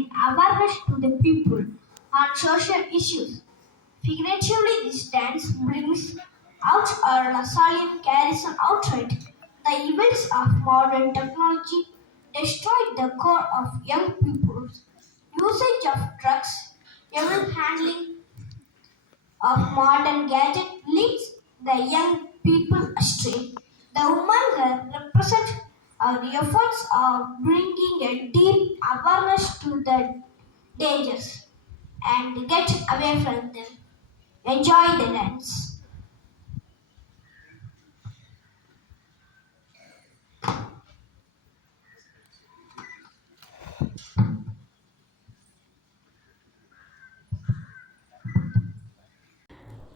bring awareness to the people on social issues. Figuratively, this dance brings out our Lasalian carries an outright. The evils of modern technology destroyed the core of young people's usage of drugs, evil handling of modern gadget leads the young people astray. The women represent our efforts of bringing a deep awareness to the dangers and get away from them. Enjoy the dance.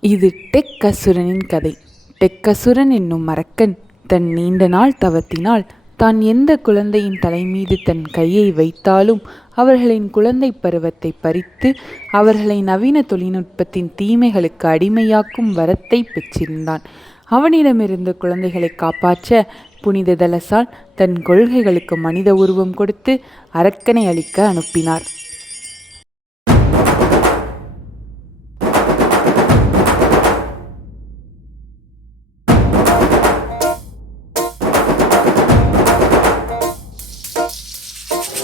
இது டெக்கசுரனின் கதை. டெக்கசுரன் என்னும் அரக்கன் தன் நீண்ட நாள் தவத்தினால் தான் எந்த குழந்தையின் தலைமீது தன் கையை வைத்தாலும் அவர்களின் குழந்தை பருவத்தை பறித்து அவர்களை நவீன தொழில்நுட்பத்தின் தீமைகளுக்கு அடிமையாக்கும் வரத்தை பெற்றிருந்தான். அவனிடமிருந்து குழந்தைகளை காப்பாற்ற புனித தலசால் தன் கொள்கைகளுக்கு மனித உருவம் கொடுத்து அரக்கனை அழிக்க அனுப்பினார்.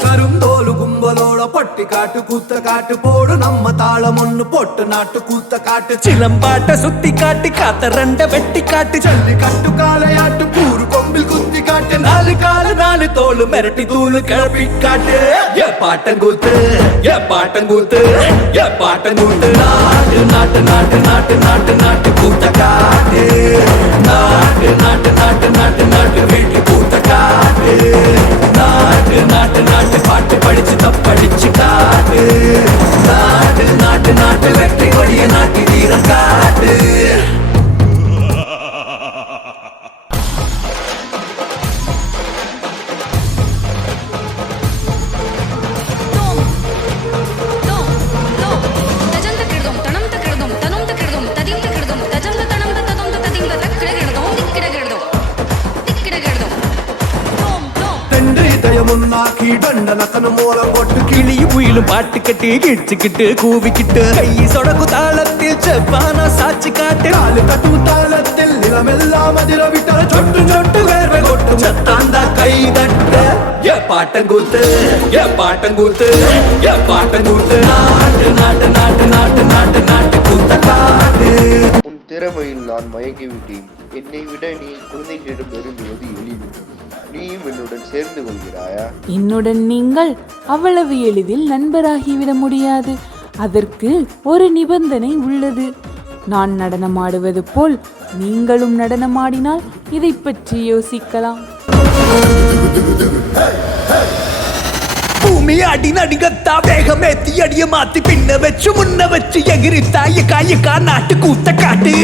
கருந்தோலு கும்பலோட பொட்டி காட்டு கூத்த காட்டு போடு நம்ம தாளம் ஒண்ணு போட்டு நாட்டு கூத்த காட்டு சிலம்பாட்ட சுத்தி காட்டு காத்த ரெண்ட வெட்டி காட்டு ஜல்லி கட்டு காலையாட்டு கூறு கொம்பில் குத்தி காட்டு நாலு காலு நாலு தோளு மிரட்டி தூளு கிளப்பி காட்டு ஏ பாட்டங்கூத்து ஏ பாட்டங்கூத்து ஏ பாட்டங்கூத்து நாட்டு நாட்டு நாட்டு நாட்டு நாட்டு நாட்டு கூத்த காட்டு நாட்டு நாட்டு நாட்டு நாட்டு நாட்டு வீட்டு கூத்த காட்டு நாட்டு நாட்டு நாட்டு பாட்டு படிச்சு தப்படிச்சு காட்டு நாட்டு நாட்டு நாட்டு வெற்றி கொடிய நாட்டி வீரம் காட்டு முன்னாக்கி தண்டனக்கனு மூலம் போட்டு கிளியும் உயிலும் பாட்டு கட்டி கிடிச்சுக்கிட்டு கூவிக்கிட்டு கை சொடக்கு தாளத்தில் செவ்வானா சாட்சி காட்டு நாலு கட்டு தாளத்தில் நிலமெல்லாம் அதிர விட்டால் சொட்டு சொட்டு வேர்வை கொட்டும் சத்தாந்தா கை தட்ட ஏ பாட்டங்கூத்து ஏ பாட்டங்கூத்து ஏ பாட்டங்கூத்து நாட்டு நாட்டு நாட்டு நாட்டு நாட்டு நாட்டு கூத்த காட்டு. உன் திறமையில் நான் மயங்கிவிட்டேன். என்னை விட நீ குழந்தைகளிடம் விரும்புவது எளிது. நீயும் என்னுடன் சேர்ந்து கொள்கிறாயா? என்னுடன் நீங்கள் அவ்வளவு எளிதில் நண்பராகிவிட முடியாது. அதற்கு ஒரு நிபந்தனை உள்ளது. நான் நடனமாடுவது போல் நீங்களும் நடனமாடினால் இதை பற்றி யோசிக்கலாம். பூமி அடி நடிகத்தா வேகமேத்தி அடிய மாத்தி பின்ன வச்சு முன்ன வச்சு எகிரித்தா எக்கா நாட்டு கூத்த காட்டு.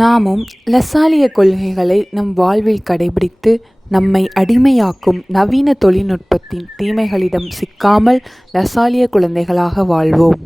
நாமும் லசாலிய கொள்கைகளை நம் வாழ்வில் கடைபிடித்து நம்மை அடிமையாக்கும் நவீன தொழில்நுட்பத்தின் தீமைகளிடம் சிக்காமல் லசாலிய குழந்தைகளாக வாழ்வோம்.